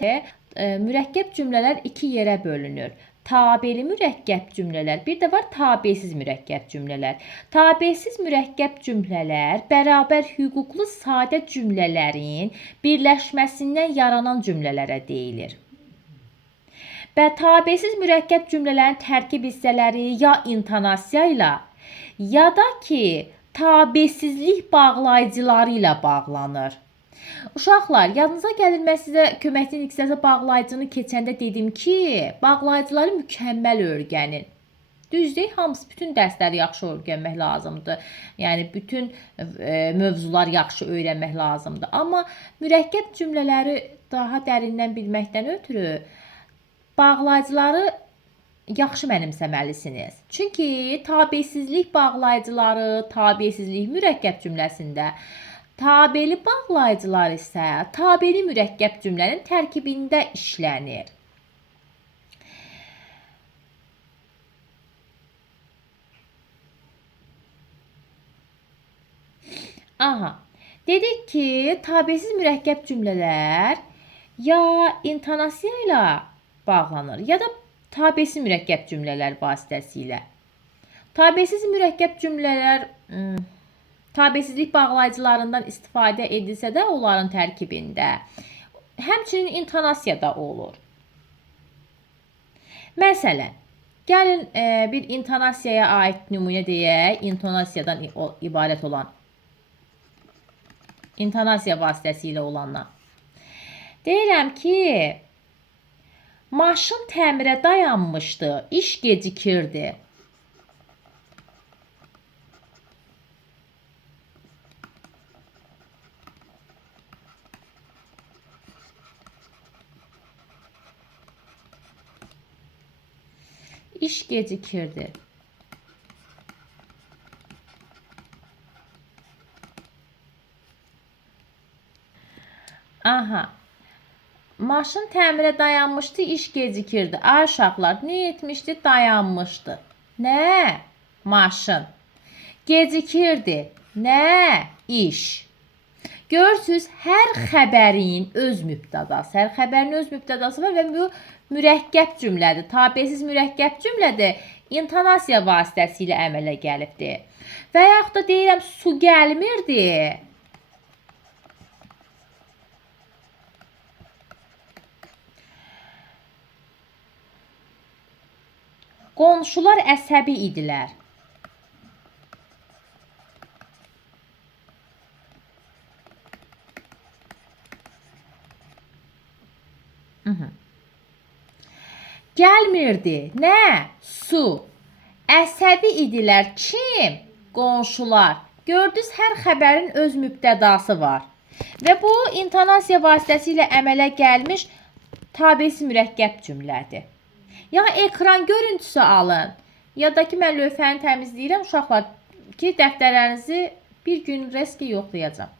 Mürəkkəb cümlələr iki yerə bölünür. Tabeli mürəkkəb cümlələr, bir də var tabesiz mürəkkəb cümlələr. Tabesiz mürəkkəb cümlələr bərabər hüquqlu sadə cümlələrin birləşməsindən yaranan cümlələrə deyilir. Və tabesiz mürəkkəb cümlələrin tərkib hissələri ya intonasiya ilə, ya da ki, tabesizlik bağlayıcıları ilə bağlanır. Uşaqlar, yadınıza gəlir, mən sizə köməkli iqtisadi bağlayıcını keçəndə dedim ki, bağlayıcıları mükəmməl öyrənin. Düzdür, hamısı, bütün dərsləri yaxşı öyrənmək lazımdır. Yəni, bütün mövzular yaxşı öyrənmək lazımdır. Amma mürəkkəb cümlələri daha dərindən bilməkdən ötürü bağlayıcıları yaxşı mənimsəməlisiniz. Çünki tabesizlik bağlayıcıları, tabesizlik mürəkkəb cümləsində, tabeli bağlayıcılar isə tabeli mürəkkəb cümlənin tərkibində işlənir. Aha, dedik ki, tabesiz mürəkkəb cümlələr ya intonasiya ilə bağlanır, ya da tabesiz mürəkkəb cümlələr vasitəsilə. Tabesiz mürəkkəb cümlələr tabesizlik bağlayıcılarından istifadə edilsə də onların tərkibində, həmçinin intonasiya da olur. Məsələn, gəlin bir intonasiyaya aid nümunə deyək, intonasiyadan ibarət olan, intonasiya vasitəsilə olanlar. Deyirəm ki, maşın təmirə dayanmışdı, iş gecikirdi. İş gecikirdi. Aha. Maşın təmirə dayanmışdı, iş gecikirdi. Ay uşaqlar, nə etmişdi? Dayanmışdı. Nə? Maşın. Gecikirdi. Nə? İş. Görürsünüz, hər xəbərin öz mübtədası, hər xəbərin öz mübtədası var və bu mürəkkəb cümlədir. Tabesiz mürəkkəb cümlədir. İntonasiya vasitəsilə əmələ gəlibdir. Və yaxud da deyirəm, su gəlmirdi. Qonşular əsəbi idilər. Gəlmirdi. Nə? Su. Əsəbi idilər. Kim? Qonşular. Gördünüz, hər xəbərin öz mübtədası var. Və bu, intonasiya vasitəsilə əmələ gəlmiş tabesiz mürəkkəb cümlədir. Ya ekran görüntüsü alın, ya da ki, mən lövhəni təmizləyirəm, uşaqlar ki, dəftərlərinizi bir gün reski yoxlayacağım.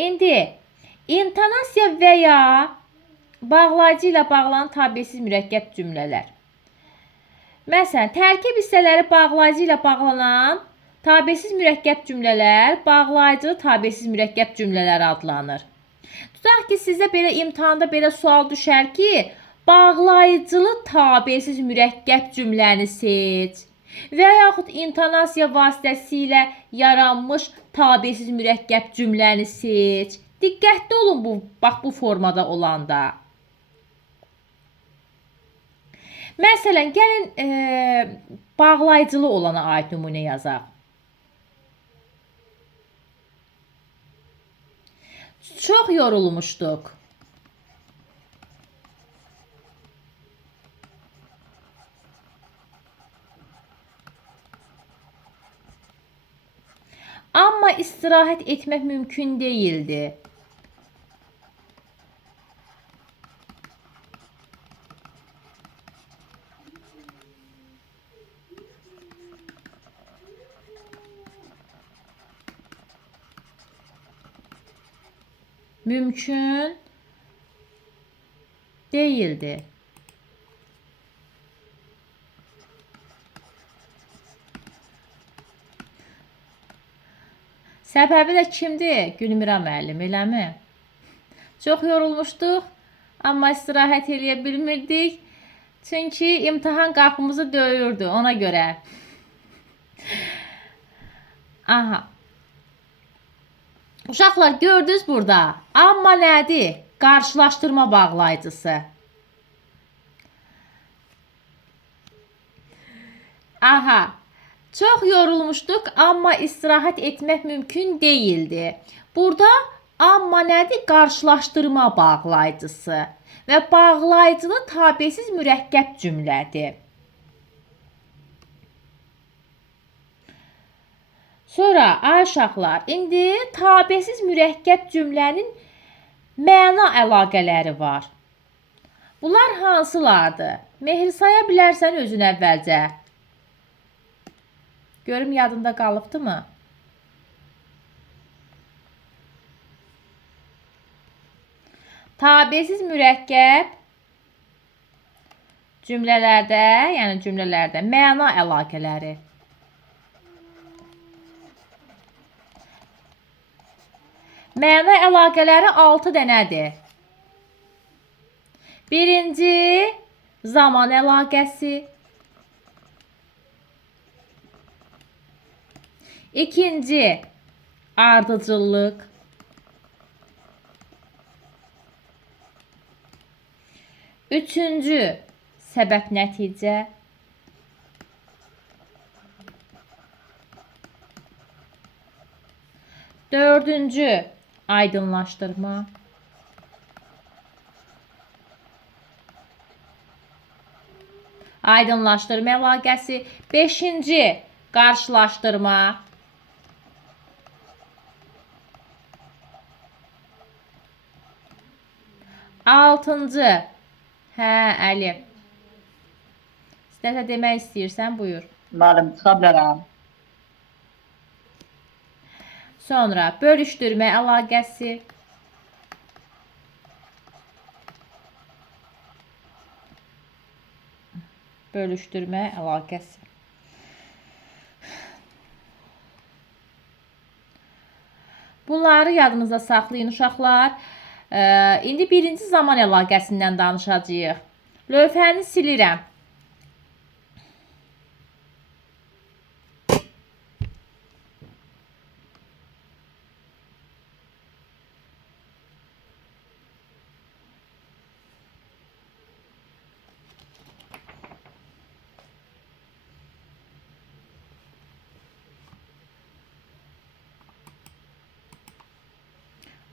İndi, intonasiya və ya bağlayıcı ilə bağlanan tabesiz mürəkkəb cümlələr. Məsələn, tərkib hissələri bağlayıcı ilə bağlanan tabesiz mürəkkəb cümlələr bağlayıcılı tabesiz mürəkkəb cümlələr adlanır. Tutaq ki, sizə belə imtahanda belə sual düşər ki, bağlayıcılı tabesiz mürəkkəb cümləni seç və yaxud intonasiya vasitəsilə yaranmış tabesiz mürəkkəb cümləni seç. Diqqətli olun bax bu formada olanda. Məsələn, gəlin bağlayıcılı olana aid nümunə yazaq. Çox yorulmuşduq. Amma istirahət etmək mümkün değildi. Mümkün değildi. Səbəbi də kimdir? Gülmira müəllim, eləmi? Çox yorulmuşduq, amma istirahət eləyə bilmirdik. Çünki imtahan qapımızı döyürdü, ona görə. Aha. Uşaqlar gördünüz burada. Amma nədir? Qarşılaşdırma bağlayıcısı. Aha. Çox yorulmuşduq, amma istirahət etmək mümkün deyildi. Burada amma nədir? Qarşılaşdırma bağlayıcısı və bağlayıcılı tabesiz mürəkkəb cümlədir. Sonra ay uşaqlar, indi tabesiz mürəkkəb cümlənin məna əlaqələri var. Bunlar hansılardır? Mehri saya bilərsən özün əvvəlcə. Görüm yadında qalıbdımı? Tabesiz mürəkkəb cümlələrdə, yəni cümlələrdə məna əlaqələri. Məna əlaqələri 6 dənədir. Birinci, zaman əlaqəsi. İkinci, ardıcıllıq. Üçüncü, səbəb nəticə. Dördüncü, aydınlaşdırma. Aydınlaşdırma əlaqəsi. Beşinci, qarşılaşdırma. Altıncı, Əli. Nəsə demək istəyirsən, buyur. Müəllim, çıxa bilərəm. Sonra bölüşdürmə əlaqəsi. Bölüşdürmə əlaqəsi. Bunları yadınızda saxlayın uşaqlar. İndi birinci zaman əlaqəsindən danışacağıq. Lövhəni silirəm.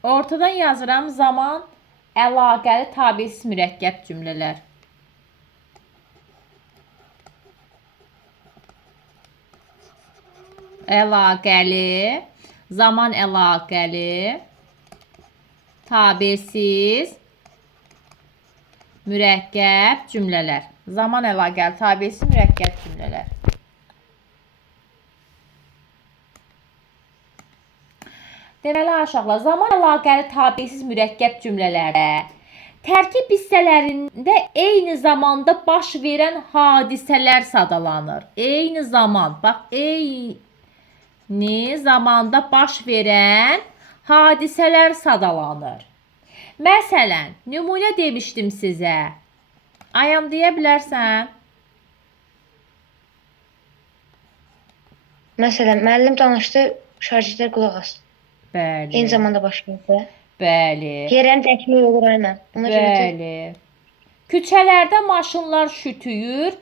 Ortadan yazıram zaman əlaqəli tabesiz mürəkkəb cümlələr. Əlaqəli, zaman əlaqəli, tabesiz mürəkkəb cümlələr. Zaman əlaqəli tabesiz mürəkkəb cümlələr. Deməli, aşağılar, zaman əlaqəli tabesiz mürəkkəb cümlələrdə tərkib hissələrində eyni zamanda baş verən hadisələr sadalanır. Eyni zaman, bax, eyni zamanda baş verən hadisələr sadalanır. Məsələn, nümunə demişdim sizə. Ayam deyə bilərsən? Məsələn, müəllim danışdı, şagirdlər qulaq asdı. Bəli. Eyni zamanda başlayırdı. Bəli. Yerlərin dəyişmək olur aynen. Bəli. Küçələrdə maşınlar şütüyür,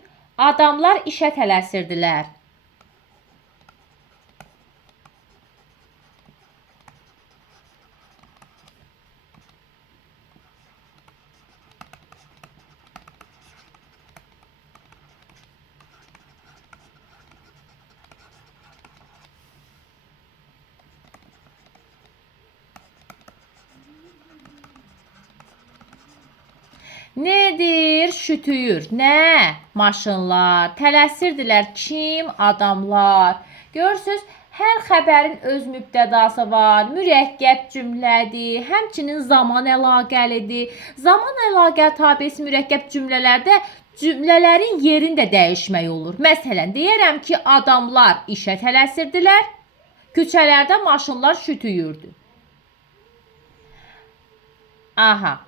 adamlar işə tələsirdilər. Nedir? Şütüyür. Nə? Maşınlar. Tələsirdilər. Kim? Adamlar. Görürsünüz, hər xəbərin öz mübtədası var. Mürəkkəb cümlədir. Həmçinin zaman əlaqəlidir. Zaman əlaqəli tabesi mürəkkəb cümlələrdə cümlələrin yerində dəyişmək olur. Məsələn, deyərəm ki, adamlar işə tələsirdilər. Küçələrdə maşınlar şütüyürdü. Aha.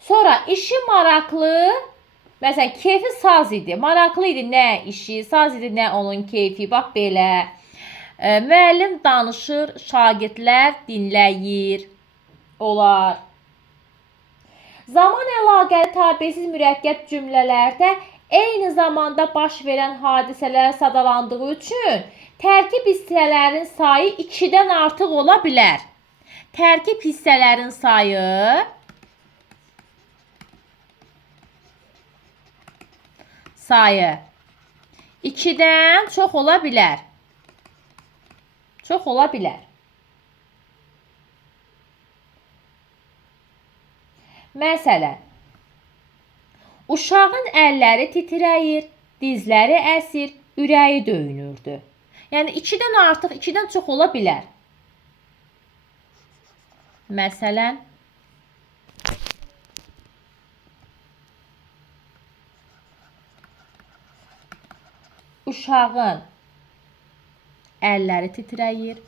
Sonra işi maraqlı, məsələn, keyfi saz idi. Maraqlı idi nə işi, saz idi nə onun keyfi. Bax belə. Müəllim danışır, şagirdlər dinləyir. Olar. Zaman əlaqəli tabesiz mürəkkəb cümlələrdə eyni zamanda baş verən hadisələr sadalandığı üçün tərkib hissələrin sayı 2-dən artıq ola bilər. Tərkib hissələrin sayı 2-dən çox ola bilər. Çox ola bilər. Məsələn, uşağın əlləri titrəyir, dizləri əsir, ürəyi döyünürdü. Yəni 2-dən artıq, 2-dən çox ola bilər. Məsələn, uşağın əlləri titrəyir,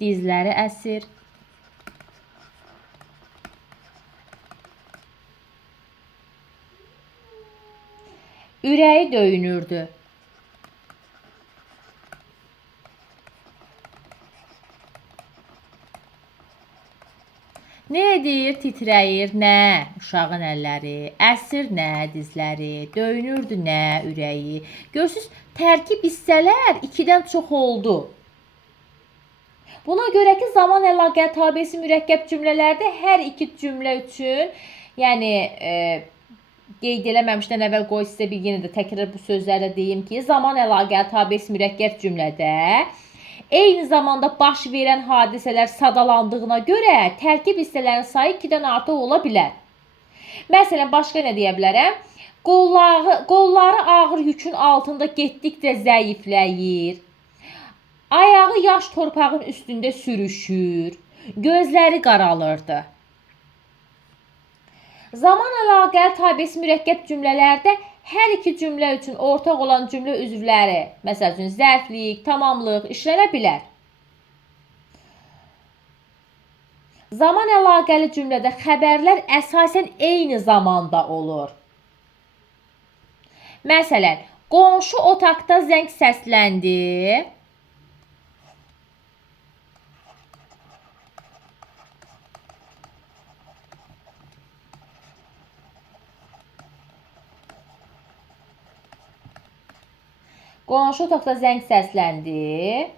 dizləri əsir, ürəyi döyünürdü. Nə edir? Titrəyir nə? Uşağın əlləri, əsir nə? Dizləri, döyünürdü nə? Ürəyi. Görürsünüz, tərkib hissələr 2-dən çox oldu. Buna görə ki, zaman əlaqəli tabesi mürəkkəb cümlələrdə hər iki cümlə üçün, yəni qeyd eləməmişdən əvvəl qoy sizə bir yenə də təkrar bu sözlərlə deyim ki, zaman əlaqəli tabesi mürəkkəb cümlədə eyni zamanda baş verən hadisələr sadalandığına görə tərkib hissələrin sayı 2-dən artıq ola bilər. Məsələn, başqa nə deyə bilərəm? Qolları ağır yükün altında getdikcə zəifləyir. Ayağı yaş torpağın üstündə sürüşür. Gözləri qaralırdı. Zaman əlaqəli tabesi mürəkkəb cümlələrdə hər iki cümlə üçün ortaq olan cümlə üzvləri, məsəl üçün zərflik, tamamlıq işlənə bilər. Zaman əlaqəli cümlədə xəbərlər əsasən eyni zamanda olur. Məsələn, qonşu otaqda zəng səsləndi. Qonşu otaqda zəng səsləndi.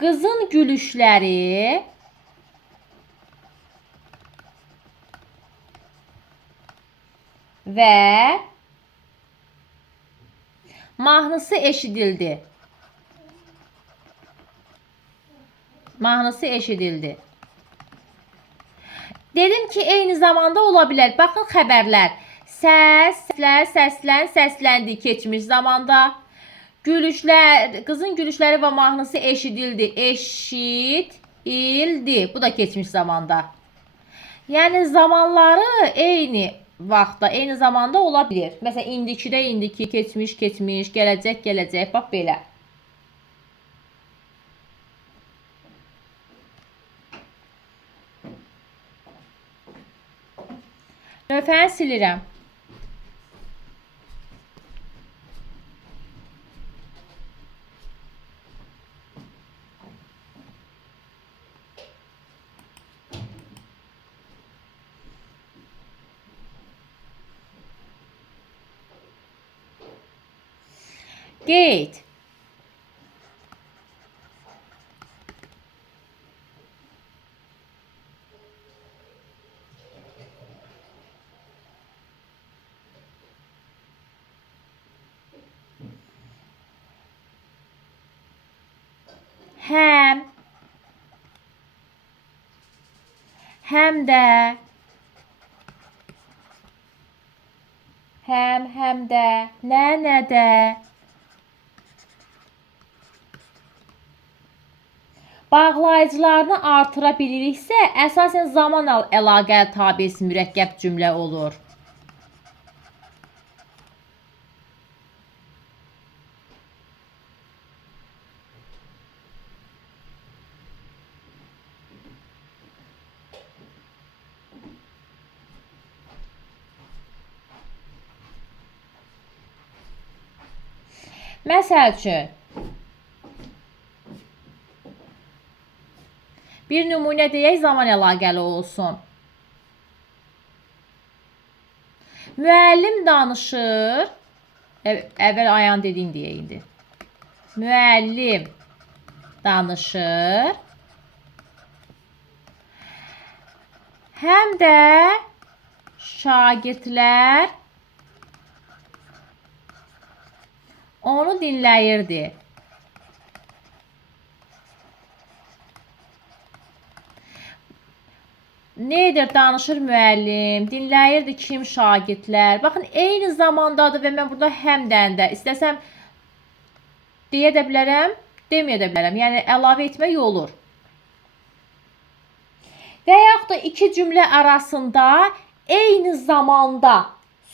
Qızın gülüşləri və mahnısı eşidildi. Mahnısı eşidildi. Dedim ki, eyni zamanda ola bilər. Baxın xəbərlər. Səsləndi keçmiş zamanda. Qızın gülüşləri və mahnısı eşidildi. Eşidildi. Bu da keçmiş zamanda. Yəni zamanları eyni vaxtda, eyni zamanda ola bilir. Məsələn, indikidə indiki, keçmiş, gələcək. Bax belə. Lövhəni silirəm. Qeyd. Həm də, həm də, nə də. bağlayıcılarını artıra biliriksə, əsasən zaman əlaqəli tabesi mürəkkəb cümlə olur. Məsəl üçün, bir nümunə deyək, zaman əlaqəli olsun. Müəllim danışır. Əvvəl Ayan dediyin deyək indi. Müəllim danışır. Həm də şagirdlər onu dinləyirdi. Nə edir? Danışır müəllim, dinləyirdi kim? Şagirdlər. Baxın, eyni zamandadır və mən burada həmdən də istəsəm deyə də bilərəm, deməyə də bilərəm. Yəni əlavə etmək olur. Və yaxud da iki cümlə arasında eyni zamanda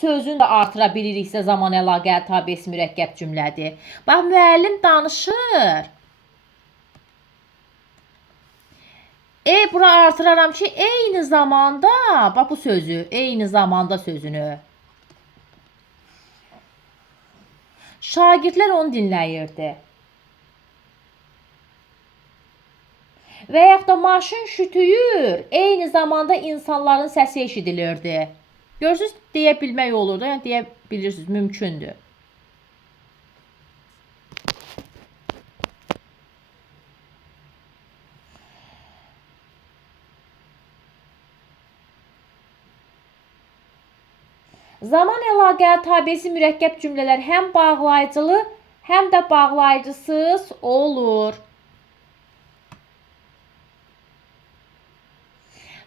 sözünü də artıra biliriksə zaman əlaqəli tabesi mürəkkəb cümlədir. Bax, müəllim danışır. Bura artıraram ki, eyni zamanda, bax bu sözü, eyni zamanda sözünü. Şagirdlər onu dinləyirdi. Və yaxud da maşın şütüyür, eyni zamanda insanların səsi eşidilirdi. Görürsünüz, deyə bilmək olur da, yəni deyə bilirsiniz, mümkündür. Zaman əlaqəli tabesi mürəkkəb cümlələr həm bağlayıcılı, həm də bağlayıcısız olur.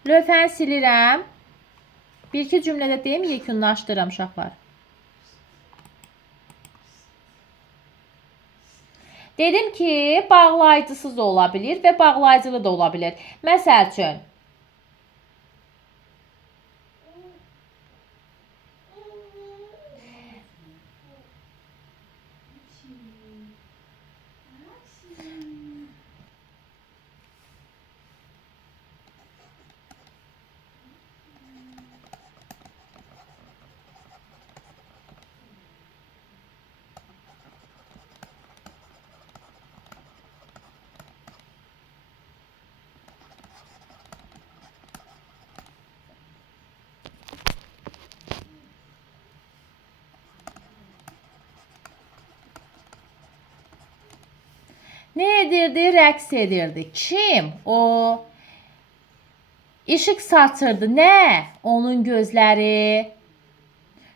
Lövhəni silirəm. Bir-iki cümlədə deyim, yekunlaşdırıram uşaqlar. Dedim ki, bağlayıcısız da ola bilir və bağlayıcılı da ola bilir. Məsəl üçün, nə edirdi? Rəqs edirdi. Kim? O. İşıq saçırdı. Nə? Onun gözləri.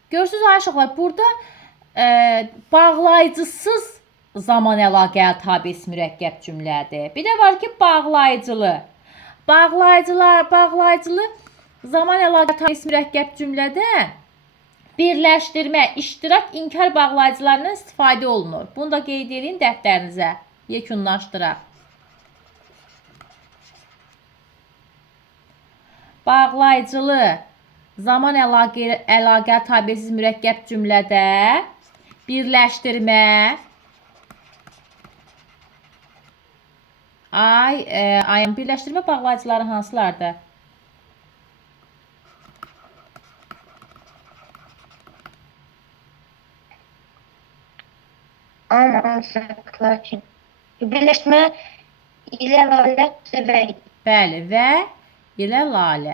Görürsünüz, aşıqlar, burada bağlayıcısız zaman əlaqəli tabesi mürəkkəb cümlədir. Bir də var ki, bağlayıcılı. Bağlayıcılı zaman əlaqəli tabesi mürəkkəb cümlədə birləşdirmə, iştirak, inkar bağlayıcılarından istifadə olunur. Bunu da qeyd edin dəftərinizə. Yekunlaşdıraq. Bağlayıcılı zaman əlaqəli tabesiz mürəkkəb cümlədə birləşdirmə, birləşdirmə bağlayıcıları hansılardır? Lakin birləşmə ilə lalə və Bəli, və ilə lalə.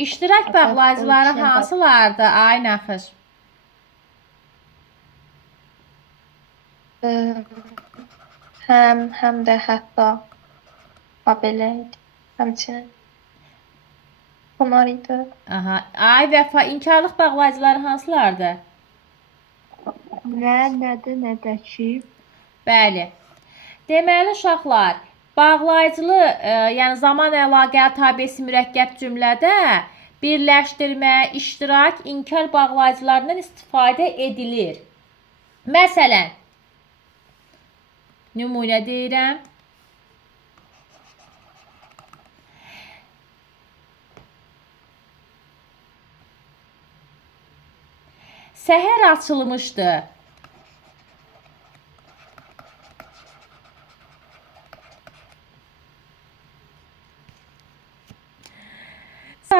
İştirak bağlayıcıları hansılardır? Ay naxır. həm də hətta belə idi. Həmçinin bunlar idi. Aha. Ay vəfa, inkarlıq bağlayıcıları hansılardır? Nədir, nə də ki? Bəli. Deməli uşaqlar, bağlayıcılı, yəni zaman əlaqəli tabesi mürəkkəb cümlədə birləşdirmə, iştirak, inkar bağlayıcılarından istifadə edilir. Məsələn, nümunə deyirəm. Səhər açılmışdı.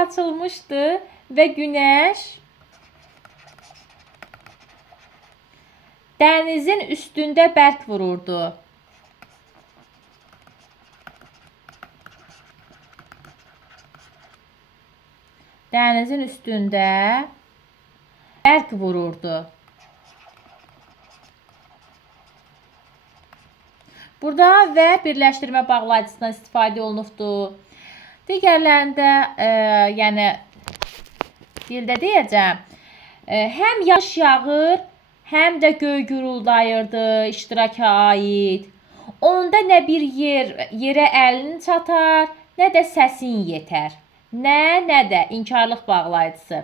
Açılmışdı və günəş dənizin üstündə bərq vururdu. Dənizin üstündə bərq vururdu. Burada və birləşdirmə bağlayıcısından istifadə olunubdur. Digərlərində, yəni dildə deyəcəm, həm yağış yağır, həm də göy guruldayırdı iştiraka aid. Onda nə bir yerə əlin çatar, nə də səsin yetər. Nə də inkarlıq bağlayıcısı.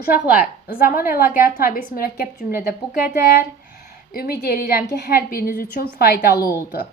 Uşaqlar, zaman əlaqəli tabesi mürəkkəb cümlədə bu qədər. Ümid edirəm ki, hər biriniz üçün faydalı oldu.